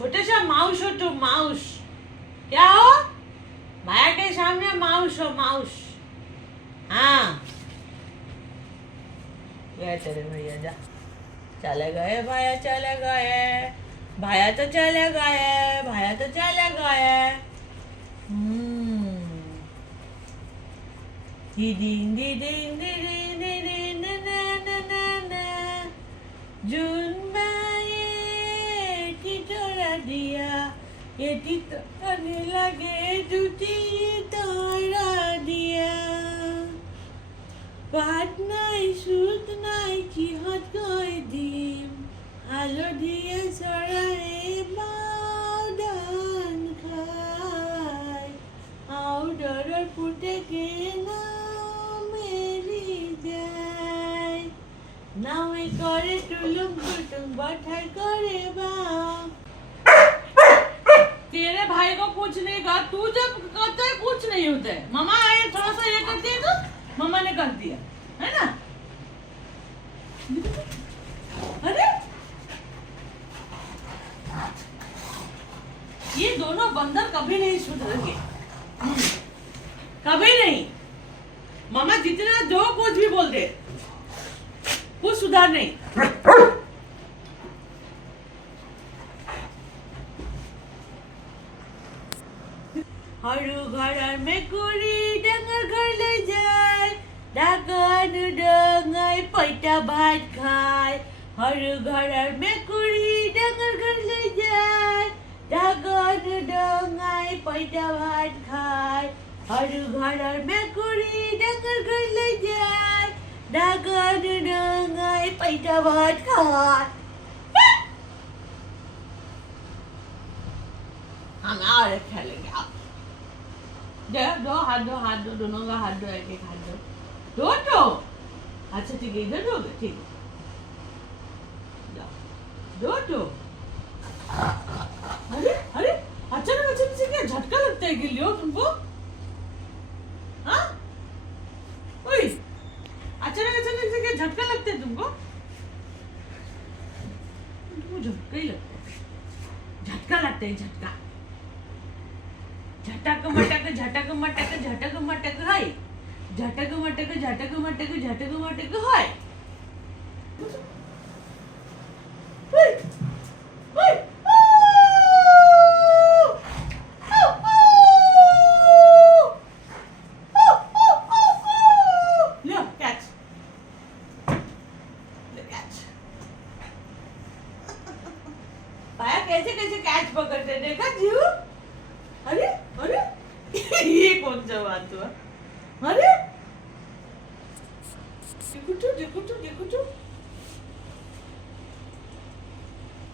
छोटे सा माउस हो तुम, माउस। क्या हो? भाया के सामने माउस हो, माउस। हाँ, गए तेरे भैया, जा। चले गए भाया, चले गए। भाया तो चले गए, भाया तो चले गए। दीदीन दीदीन दीदीन दीदीन ना ना ना ना जून बाए टिटोरा दिया, ये टिटोराने लगे टूटी तोड़ा दिया। পাট নাই সুত নাই কিহত গৈ দিম, হালধিয়ে চৰায়ে বাওধান খায়, আউদৰৰ পুতেকে নাও মেলি যায়, নাৱে কৰে টুলুম টুটুম বঠাই करे बाम। तेरे भाई को कुछ नहीं कहा, तू जब कहता है कुछ नहीं होता है। मामा आए थोड़ा सा ये करती है तो मम्मा ने कर दिया, है ना? अरे ये दोनों बंदर कभी नहीं सुधरेंगे, कभी नहीं। मामा जितना जो कुछ भी बोल दे, कुछ सुधार नहीं। हरु घर में कुड़ी डंगर घर ले जाए, डाकन डंगाई पैटा भात खाए। हरु घर में कुड़ी डंगर घर ले जाए, डाकन डंगाई पैटा भात खाए। हरु घर में कुड़ी डंगर घर ले जाए, डाकन डंगाई पैटा भात खाए। हम और खेलेंगे आप। दो हाथ दो, हाथ दो, दोनों का हाथ दो, एक एक हाथ दो, दो तो। अच्छा ठीक है, इधर दोगे, ठीक है, दो तो। अरे अरे अचानक से क्या झटका लगता है गिल्ली तुमको? हाँ, ओए, अचानक से क्या झटका लगता है तुमको? तुमको झटका ही लगता है, झटका लगता है, झटका। झटक मटक झटक मटक झटक मटक है, झटक मटक झटक मटक झटक मटक है। लो कैच, पाया कैसे कैसे कैच पकड़ते, देखा जीव? अरे अरे ये कौन सा बात हुआ? अरे देखो तो देखो तो देखो